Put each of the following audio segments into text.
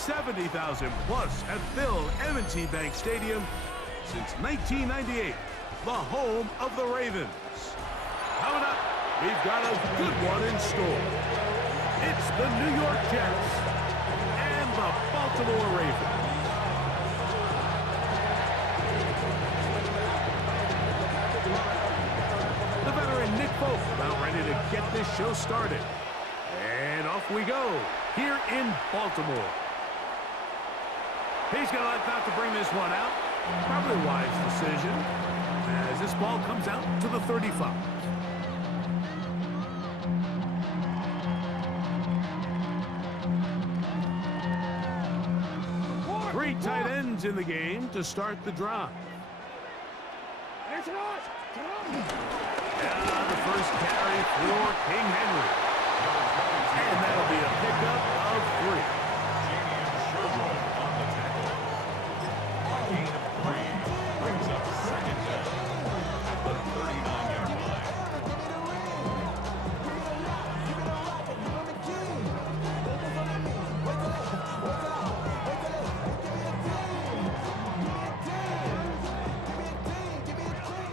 70,000 plus have filled M&T Bank Stadium since 1998, the home of the Ravens. Coming up, we've got a good one in store. It's the New York Jets and the Baltimore Ravens. The veteran Nick Folk about ready to get this show started. And off we go here in Baltimore. He's going to like not to bring this one out. Probably a wise decision as this ball comes out to the 35. Three tight ends in the game to start the drive. There's an arch. Yeah, the first carry for King Henry. And that'll be a pickup of 3.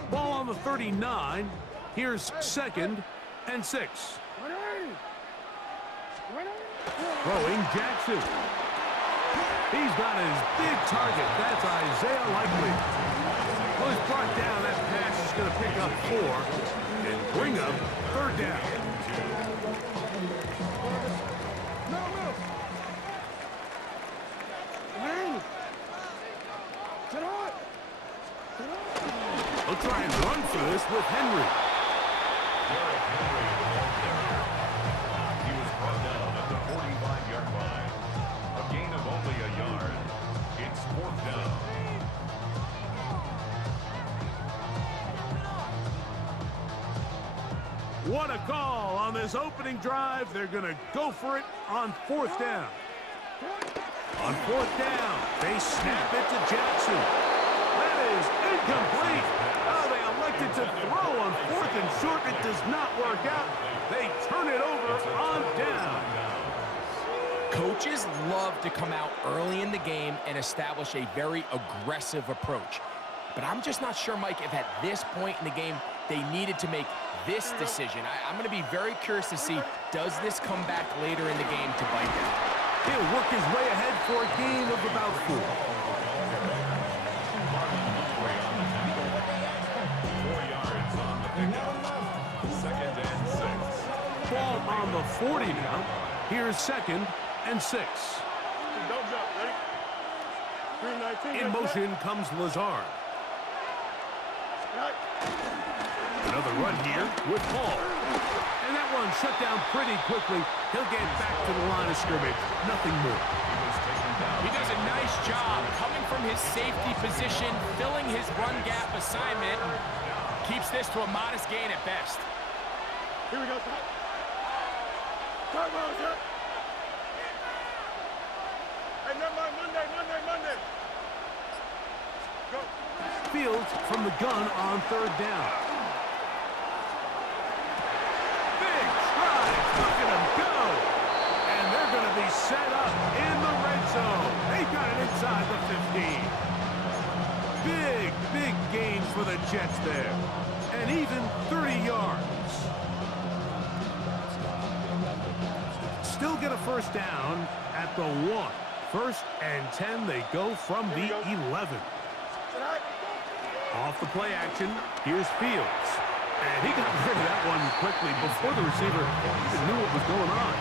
Ball on the 39. Here's 2nd and 6. Throwing Jackson. He's got his big target. That's Isaiah Likely. Well, he's brought down. That pass is going to pick up 4 and bring up 3rd down. They'll try and run for this with Henry. He was brought down at the 45-yard line. A gain of only a yard. It's 4th down. What a call on this opening drive. They're going to go for it on 4th down. On 4th down, they snap it to Jackson. That is incomplete. Oh, they elected to throw on 4th and short. It does not work out. They turn it over on down. Coaches love to come out early in the game and establish a very aggressive approach. But I'm just not sure, Mike, if at this point in the game they needed to make this decision. I'm going to be very curious to see, does this come back later in the game to bite them? He'll work his way ahead for a gain of about 4. 4 yards on the pickup. 2nd and 6. Ball on the 40 now. Here's 2nd and 6. Don't jump, ready? 319. In motion comes Lazard. Another run here with Hall. And that one shut down pretty quickly. He'll get back to the line of scrimmage. Nothing more. He does a nice job coming from his safety position, filling his run gap assignment, keeps this to a modest gain at best. Here we go, Ty. Time out, Jack. Hey, never mind, Monday. Go. Fields from the gun on 3rd down. Big stride. Look at him go. And they're going to be set up in the red zone. They've got it inside the 15. Big gains for the Jets there. And even 30 yards. Still get a 1st down at the 1. 1st and 10, they go from the 11. Off the play action, here's Fields. And he got rid of that one quickly before the receiver even knew what was going on.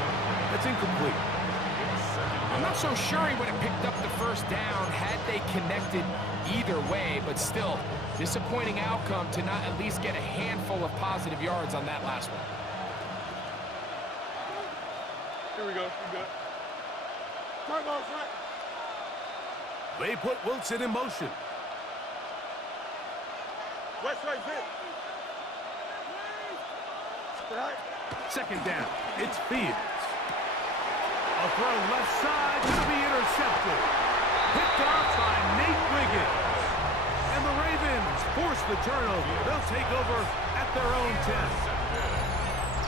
That's incomplete. I'm not so sure he would have picked up the 1st down had they connected either way, but still, disappointing outcome to not at least get a handful of positive yards on that last one. Here we go. We good. Time out, Frank. They put Wilson in motion. West right hit. 2nd down. It's Fields. A throw left side to be intercepted. Picked off by Nate Wiggins. And the Ravens force the turnover. They'll take over at their own 10.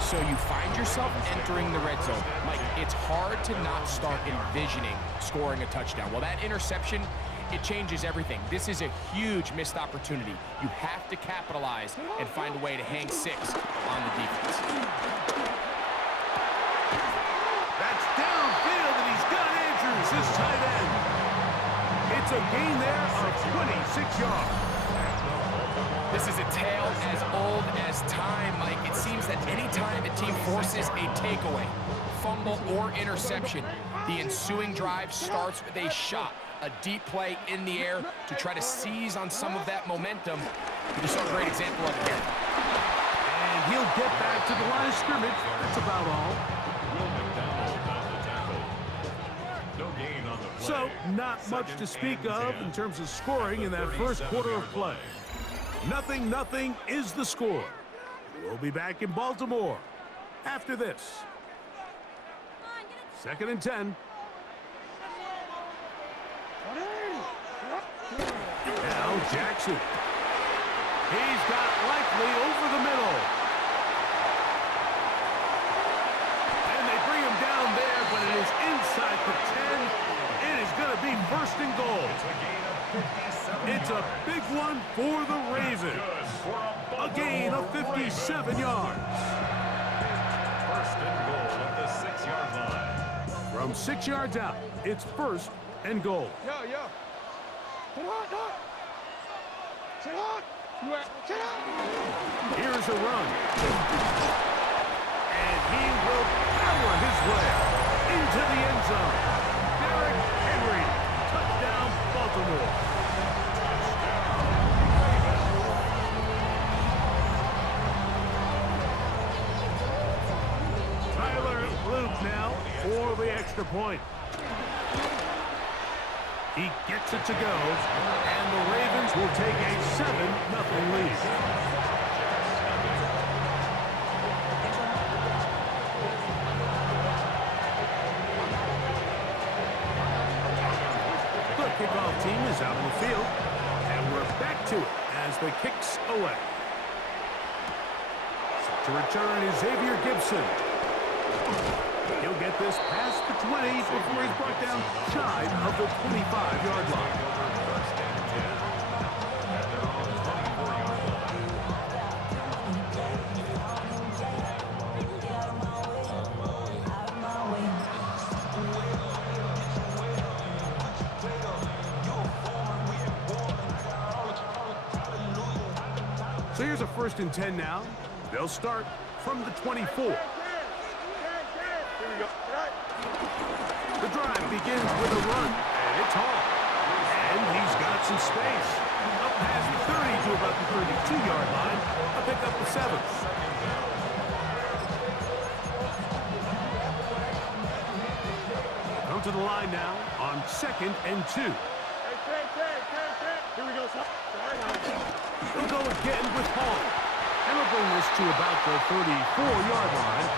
So you find yourself entering the red zone. Mike, it's hard to not start envisioning scoring a touchdown. Well, that interception, it changes everything. This is a huge missed opportunity. You have to capitalize and find a way to hang 6 on the defense. That's downfield, and he's got Andrews, his tight end. It's a gain there of 26 yards. This is a tale as old as time, Mike. It seems that any time a team forces a takeaway, fumble, or interception, the ensuing drive starts with a shot, a deep play in the air to try to seize on some of that momentum. You just saw a great example of it here. And he'll get back to the line of scrimmage. That's about all. So, not much to speak of in terms of scoring in that first quarter of play. 0-0 is the score. We'll be back in Baltimore after this. 2nd and 10. Now Jackson. He's got Likely over the middle. And they bring him down there, but it is inside the 10. It is going to be 1st and goal. It's a big one for the Ravens. A gain of 57 yards. 1st and goal at the 6-yard line. From 6 yards out, it's 1st and goal. Yo. Sit on. Here's a run. And he will power his way into the end zone. Derrick Henry, touchdown Baltimore. Tyler Luke now for the extra point. He gets it to go, and the Ravens will take a 7-0 lead. The kickoff team is out on the field, and we're back to it as the kick's away. Set to return is Xavier Gibson. He'll get this past the 20 before he's brought down shy of the 25-yard line. So here's a 1st and 10 now. They'll start from the 24. The drive begins with a run, and it's Hall. And he's got some space. Up past the 30 to about the 32-yard line. A pick up the 7. Come to the line now on 2nd and 2. Here we go, son. They'll go again with Hall. And they'll bring this to about the 34-yard line.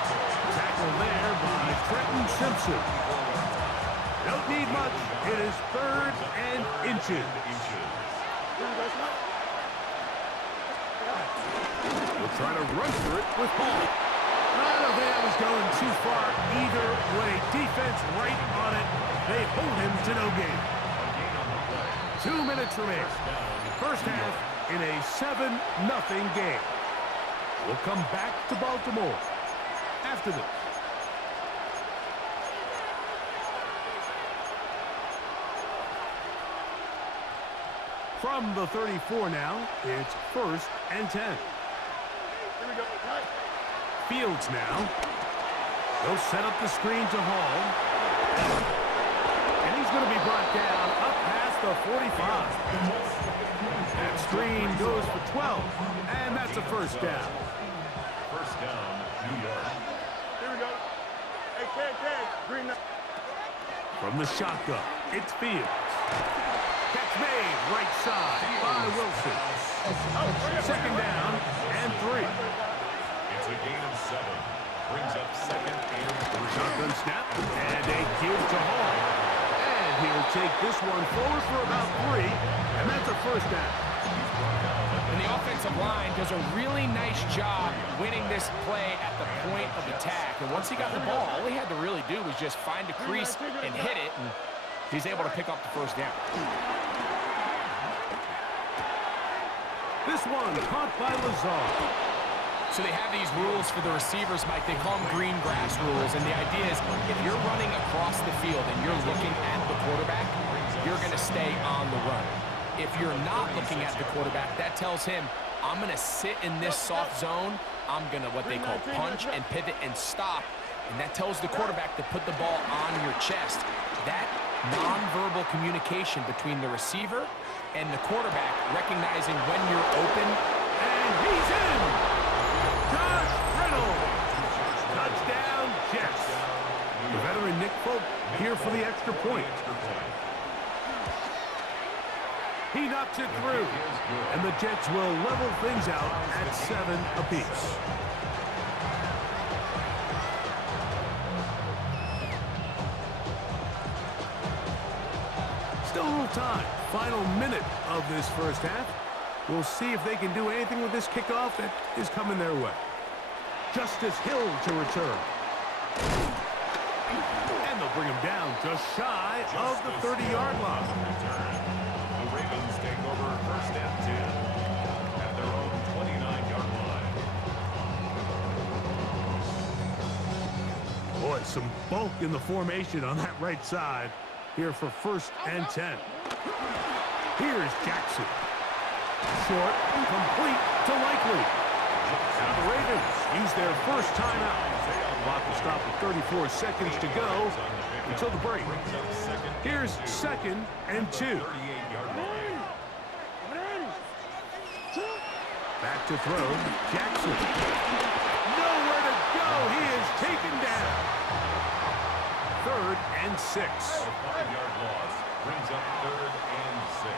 Tackle there by Trenton Simpson. Don't need much. It is 3rd and inches. We'll try to run for it with Hall. I don't think that was going too far either way. Defense right on it. They hold him to no gain. 2 minutes remain. First half in a 7-0 game. We'll come back to Baltimore after this. From the 34 now, it's 1st and 10. Here we go. Fields now. They'll set up the screen to Hall. And he's going to be brought down up past the 45. That screen goes for 12. And that's a 1st down. 1st down, New York. Here we go. Hey, green. From the shotgun, it's Fields. Catch made, right side by Wilson. 2nd down and 3. It's a gain of 7. Brings up 2nd and 3. Shotgun snap and a give to Hall. And he'll take this one forward for about 3. And that's a 1st down. And the offensive line does a really nice job winning this play at the point of attack. And once he got the ball, all he had to really do was just find a crease and hit it. And he's able to pick up the first down. This one caught by Lazard. So they have these rules for the receivers, Mike. They call them green grass rules, and the idea is if you're running across the field and you're looking at the quarterback, you're going to stay on the run. If you're not looking at the quarterback, that tells him, I'm going to sit in this soft zone. I'm going to what they call punch and pivot and stop, and that tells the quarterback to put the ball on your chest. That nonverbal communication between the receiver and the quarterback, recognizing when you're open. And he's in! Josh Reynolds! Touchdown, Jets. The veteran Nick Folk here for the extra point. He knocks it through, and the Jets will level things out at 7 apiece. Still a little time. Final minute of this first half. We'll see if they can do anything with this kickoff that is coming their way. Justice Hill to return. And they'll bring him down just shy of the 30-yard line. The Ravens take over first and 10 at their own 29-yard line. Boy, some bulk in the formation on that right side here for first and 10. Here's Jackson. Short, complete to Likely. Now the Ravens use their first timeout. Clock will stop with 34 seconds to go until the break. Here's second and 2. Back to throw, Jackson. Nowhere to go. He is taken down. Third and 6. A 5-yard loss brings up third and 6.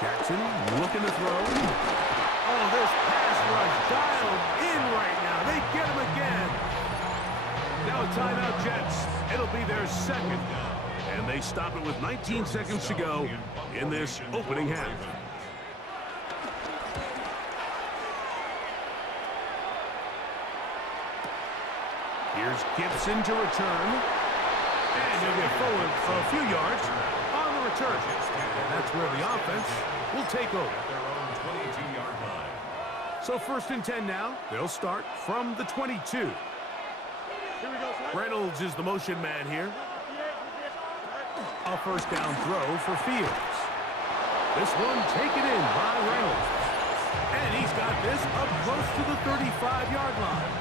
Jackson looking to throw. Oh, this pass rush dialed in right now. They get him again. Now a timeout, Jets. It'll be their second. And they stop it with 19 seconds to go in this opening half. Here's Gibson to return. And he'll get forward for a few yards on the return. And that's where the offense will take over. At their own 22-yard line. So first and 10 now. They'll start from the 22. Here we go, son. Reynolds is the motion man here. A first down throw for Fields. This one taken in by Reynolds. And he's got this up close to the 35-yard line.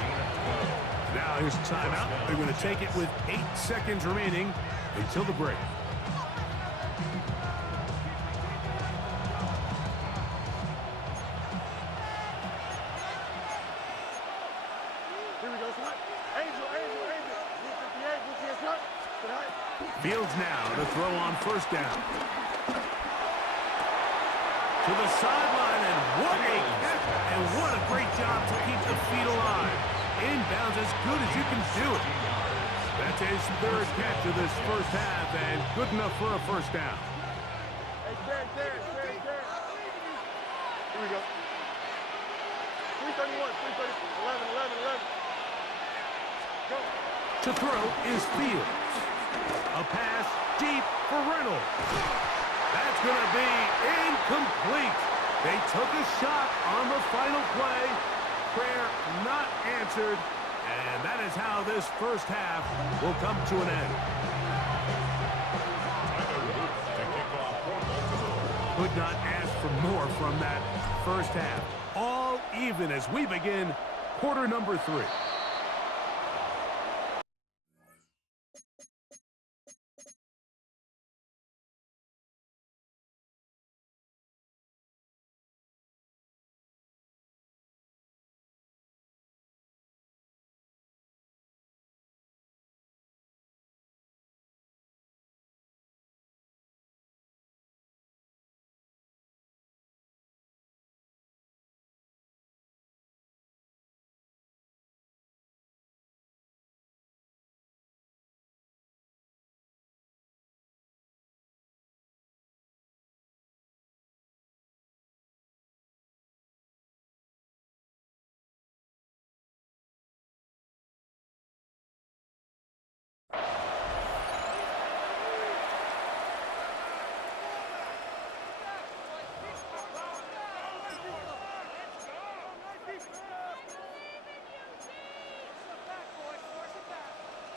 Now here's a timeout. They're going to take it with 8 seconds remaining until the break. Here we go, son. Angel. 158, son. Fields now to throw on first down. To the sideline, and what a catch, and what a great job to keep the feet alive. Inbounds as good as you can do it. That's his third catch of this first half, and good enough for a first down. Hey, Terry. Here we go. 331, 11. Go. To throw is Fields. A pass deep for Reynolds. That's going to be incomplete. They took a shot on the final play. Prayer not answered. And that is how this first half will come to an end. Could not ask for more from that first half. All even as we begin quarter number 3.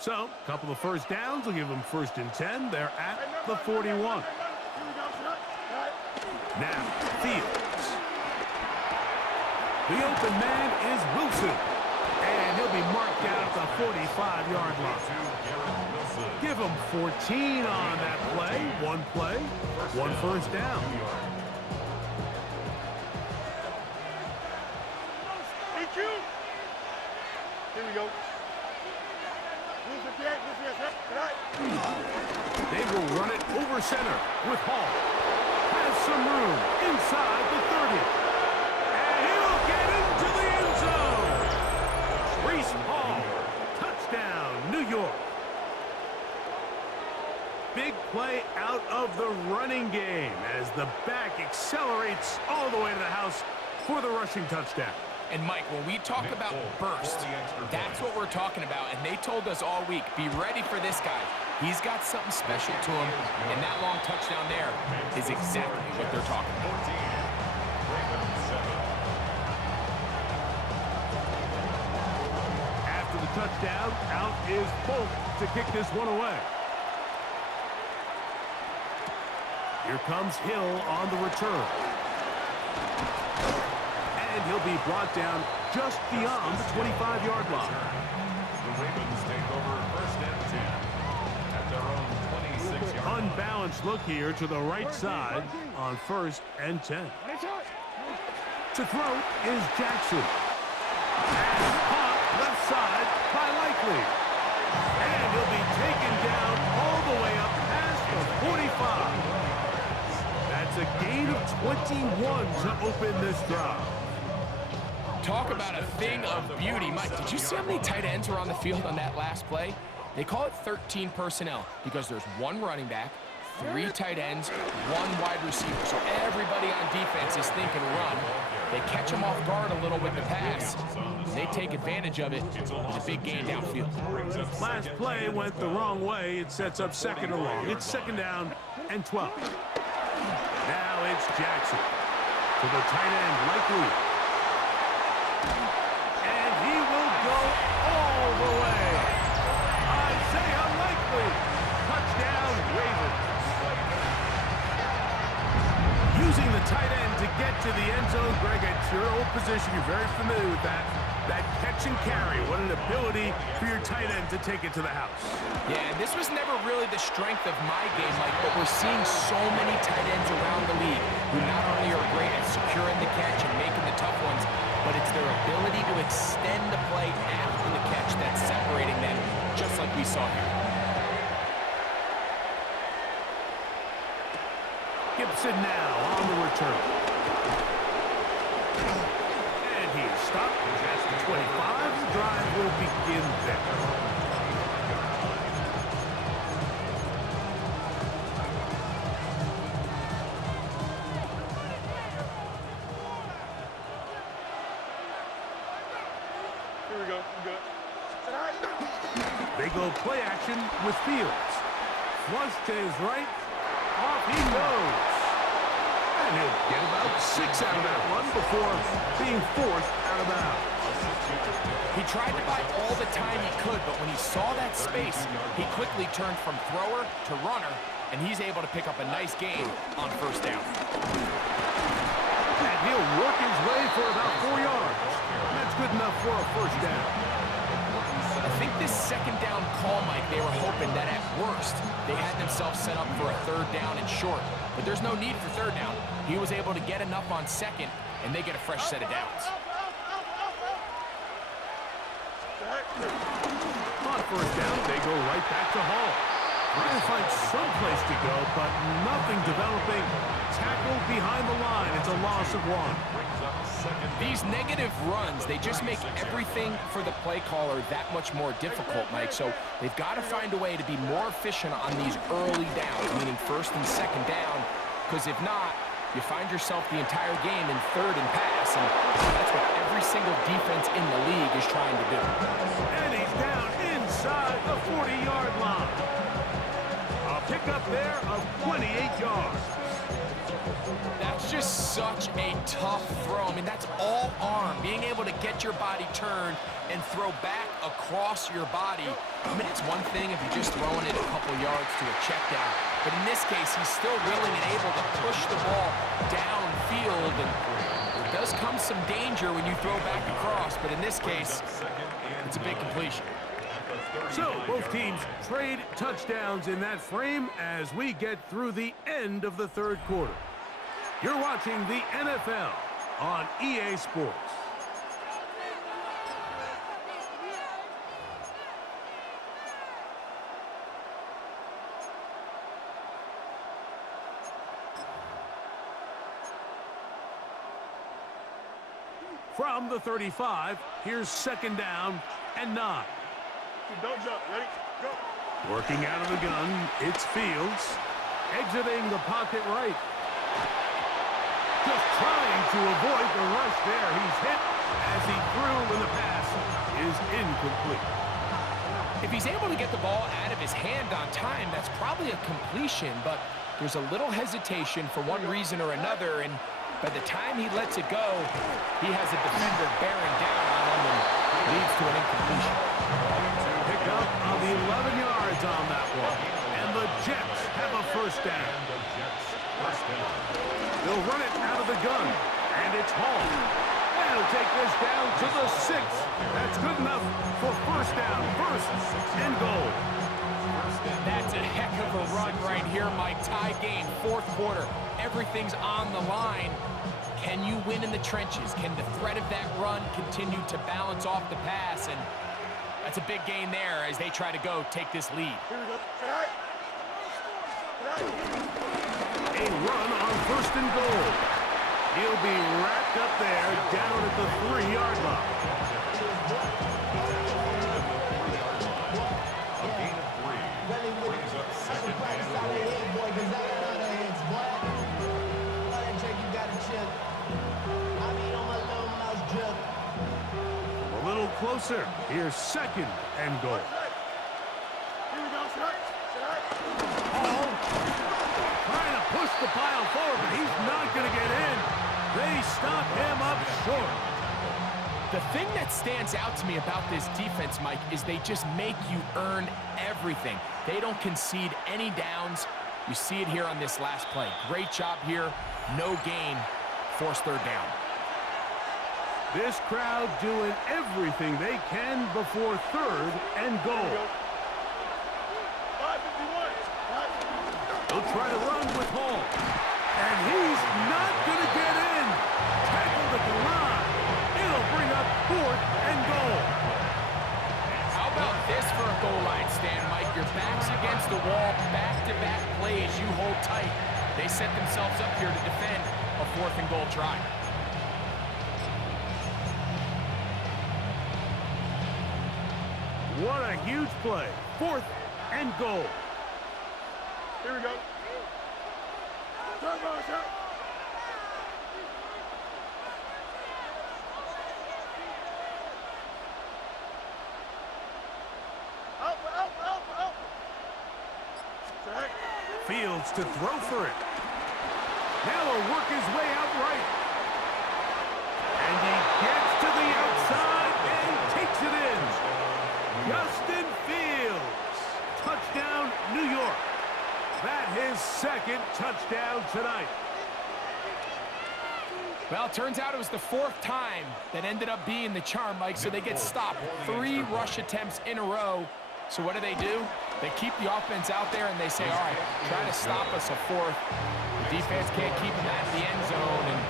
So, a couple of first downs will give them 1st and 10. They're at the 41. Now, Fields. The open man is Wilson. And he'll be marked down at the 45-yard line. Give him 14 on that play. One play, one first down. Here we go. They will run it over center with Hall. Has some room inside the 30. And he'll get into the end zone. Reese Hall. Touchdown, New York. Big play out of the running game as the back accelerates all the way to the house for the rushing touchdown. And, Mike, when we talk about burst, that's what we're talking about. And they told us all week, be ready for this guy. He's got something special to him, and that long touchdown there is exactly what they're talking about. After the touchdown, out is Polk to kick this one away. Here comes Hill on the return. And he'll be brought down just beyond the 25-yard line. The Ravens take over 1st and 10 at their own 26-yard line. Unbalanced look here to the right side on 1st and 10. To throw is Jackson. And caught left side by Likely. And he'll be taken down all the way up past the 45. That's a gain of 21 to open this drive. Talk about a thing of beauty. Mike, did you see how many tight ends were on the field on that last play? They call it 13 personnel because there's one running back, 3 tight ends, 1 wide receiver. So everybody on defense is thinking run. They catch them off guard a little with the pass. They take advantage of it with a big gain downfield. Last play went the wrong way. It sets up 2nd and long. It's 2nd down and 12. Now it's Jackson to the tight end, Likely. And he will go all the way. Isaiah Likely. Touchdown, Ravens. Using the tight end to get to the end zone. Greg, it's your old position. You're very familiar with that. That catch and carry. What an ability for your tight end to take it to the house. Yeah, this was never really the strength of my game, Mike, but we're seeing so many tight ends around the league who not only are great at securing the catch and making the tough ones, but it's their ability to extend the play after the catch that's separating them, just like we saw here. Gibson now on the return. And he is stopped at the 25. The drive will begin there. They go play action with Fields. Flush to his right. Off he goes. And he'll get about 6 out of that run before being forced out of bounds. He tried to buy all the time he could, but when he saw that space, he quickly turned from thrower to runner, and he's able to pick up a nice gain on 1st down. And he'll work his way for about 4 yards. That's good enough for a 1st down. I think this 2nd down call, Mike, they were hoping that at worst they had themselves set up for a 3rd down and short. But there's no need for 3rd down. He was able to get enough on 2nd, and they get a fresh set of downs. On 1st down, they go right back to Hall. Trying to find some place to go, but nothing developing. Tackled behind the line. It's a loss of 1. These negative runs, they just make everything for the play caller that much more difficult, Mike. So they've got to find a way to be more efficient on these early downs, meaning 1st and 2nd down, because if not, you find yourself the entire game in 3rd and pass, and that's what every single defense in the league is trying to do. And he's down inside the 40-yard line. A pickup there of 28 yards. That's just such a tough throw. I mean, that's all arm. Being able to get your body turned and throw back across your body. I mean, it's one thing if you're just throwing it a couple yards to a check down. But in this case, he's still willing and able to push the ball downfield. And there does come some danger when you throw back across. But in this case, it's a big completion. So both teams trade touchdowns in that frame as we get through the end of the third quarter. You're watching the NFL on EA Sports. From the 35, here's second down and 9. Don't jump. Ready? Go. Working out of the gun, it's Fields. Exiting the pocket right. Just trying to avoid the rush there. He's hit as he threw when the pass is incomplete. If he's able to get the ball out of his hand on time, that's probably a completion, but there's a little hesitation for one reason or another, and by the time he lets it go, he has a defender bearing down on him and leads to an incompletion. Pick up on the 11 yards on that one. And the Jets have a first down. They'll run it out of the gun. And it's Hall. They'll take this down to the 6. That's good enough for first down. First and goal. That's a heck of a run right here, Mike. Tie game, fourth quarter. Everything's on the line. Can you win in the trenches? Can the threat of that run continue to balance off the pass? And that's a big gain there as they try to go take this lead. Here we go. A run on first and goal. He'll be wrapped up there down at the 3-yard line. A gain of 3 brings up second and goal. A little closer. Here's second and goal. Here we go. Hall trying to push the pile forward, but he's not going to get in. They stop him up short. The thing that stands out to me about this defense, Mike, is they just make you earn everything. They don't concede any downs. You see it here on this last play. Great job here. No gain. Forced third down. This crowd doing everything they can before third and goal. 551. They'll try to run with Hall. And he's not going to get in. Tackled at the line. It'll bring up fourth and goal. How about this for a goal line stand, Mike? Your back's against the wall. Back-to-back plays. You hold tight. They set themselves up here to defend a fourth and goal try. What a huge play. Fourth and goal. Here we go. Turbo, sir. Alpha. Fields to throw for it. Now he'll work his way out right. And he gets to the outside and takes it in. Justin Fields. Touchdown, New York. That his second touchdown tonight. Well, it turns out it was the fourth time that ended up being the charm, Mike, so they get stopped. 3 rush attempts in a row. So what do? They keep the offense out there and they say, all right, try to stop us a fourth. The defense can't keep them out of the end zone, and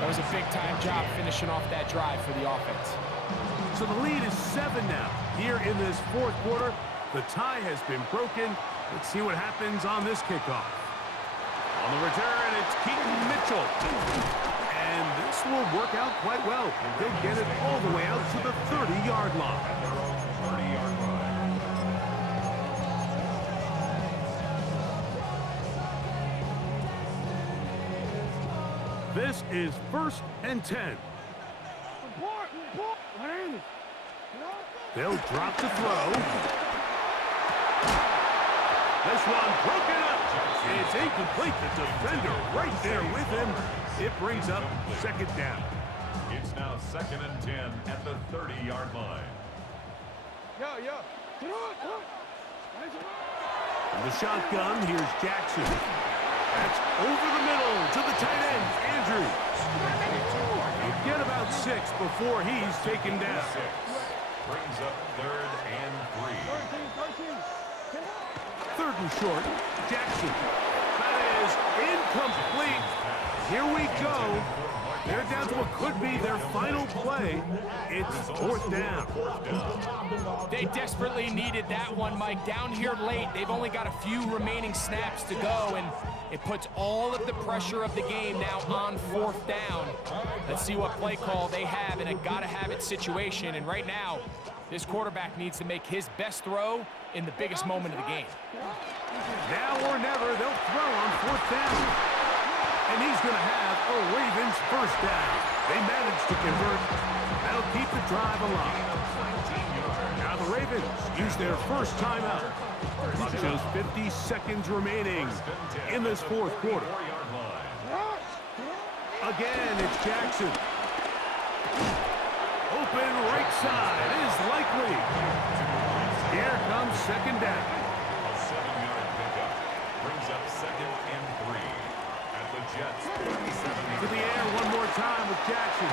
that was a big-time job finishing off that drive for the offense. So the lead is 7 now. Here in this fourth quarter, the tie has been broken. Let's see what happens on this kickoff. On the return, it's Keaton Mitchell. And this will work out quite well. They'll get it all the way out to the 30-yard line. 30-yard line. This is first and 10. They'll drop the throw. This one broken up It's incomplete. The defender right there with him. It brings up second down. It's now 2nd and 10 at the 30-yard line. From the shotgun, here's Jackson. That's over the middle to the tight end, Andrews. You get about 6 before he's taken down. 6 brings up 3rd and 3. 3rd and short, Jackson. That is incomplete. Here we go. They're down to what could be their final play. It's 4th down. They desperately needed that one, Mike. Down here late, they've only got a few remaining snaps to go, and it puts all of the pressure of the game now on 4th down. Let's see what play call they have in a gotta-have-it situation, and right now, this quarterback needs to make his best throw in the biggest moment of the game. Now or never, they'll throw on 4th down. And he's going to have a Ravens first down. They managed to convert. That'll keep the drive alive. Now the Ravens use their first timeout. Clock shows 50 seconds remaining in this 4th quarter. Again, it's Jackson. Open right side is likely. Here comes second down. A 7-yard pickup brings up 2nd and 3. Jets, 37. To the air one more time with Jackson.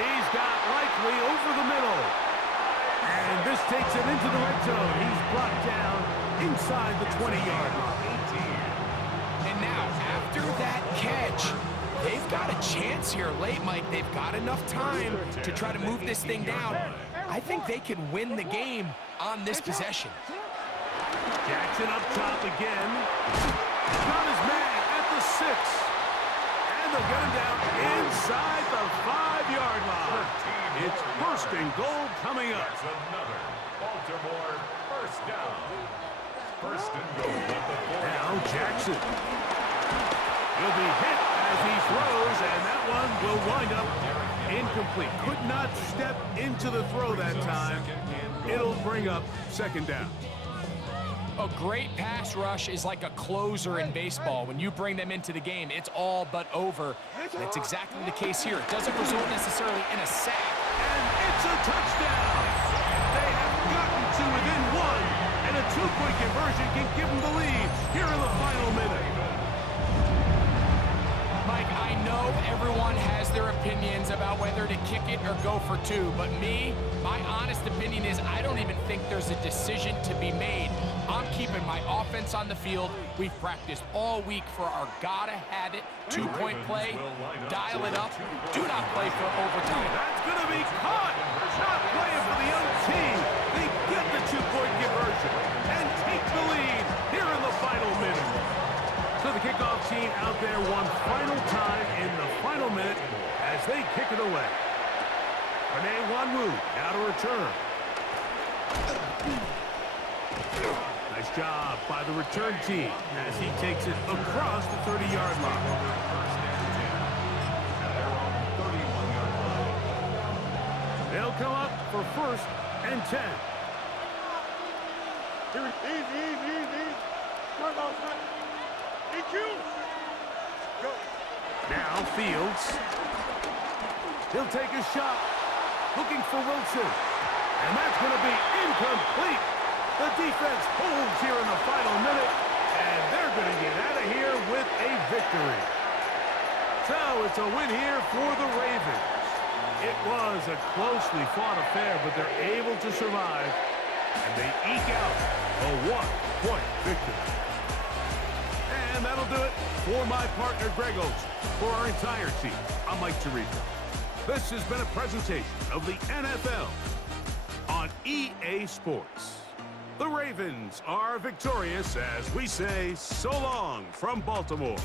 He's got likely over the middle. And this takes him into the red zone. He's brought down inside the 20-yard line. And now, after that catch, they've got a chance here late, Mike. They've got enough time to try to move this thing down. I think they can win the game on this possession. Jackson up top again. Got his man. 6, and they'll get him down inside the 5-yard line. It's 1st and goal coming up. Another Baltimore first down. 1st and goal at the 4. Now Jackson. He'll be hit as he throws, and that one will wind up incomplete. Could not step into the throw that time. It'll bring up 2nd down. A great pass rush is like a closer in baseball. When you bring them into the game, it's all but over. That's exactly the case here. It doesn't result necessarily in a sack. And it's a touchdown. They have gotten to within 1, and a 2-point conversion can give them the lead here in the final minute. Mike, I know everyone has their opinions about whether to kick it or go for 2, but my honest opinion is I don't even think there's a decision to be made. I'm keeping my offense on the field. We've practiced all week for our gotta-have-it 2-point play. Dial it up. Do not play for overtime. That's going to be caught. Not playing for the young team. They get the 2-point conversion and take the lead here in the final minute. So the kickoff team out there one final time in the final minute as they kick it away. Rene Wanwu now to return. Nice job by the return team as he takes it across the 30-yard line. They'll come up for 1st and 10. Easy. Come on, son. EQ. Go. Now Fields. He'll take a shot. Looking for Wilson. And that's going to be incomplete. The defense holds here in the final minute, and they're going to get out of here with a victory. So it's a win here for the Ravens. It was a closely fought affair, but they're able to survive, and they eke out a 1-point victory. And that'll do it for my partner, Greg Oates. For our entire team, I'm Mike Tirico. This has been a presentation of the NFL on EA Sports. The Ravens are victorious as we say so long from Baltimore.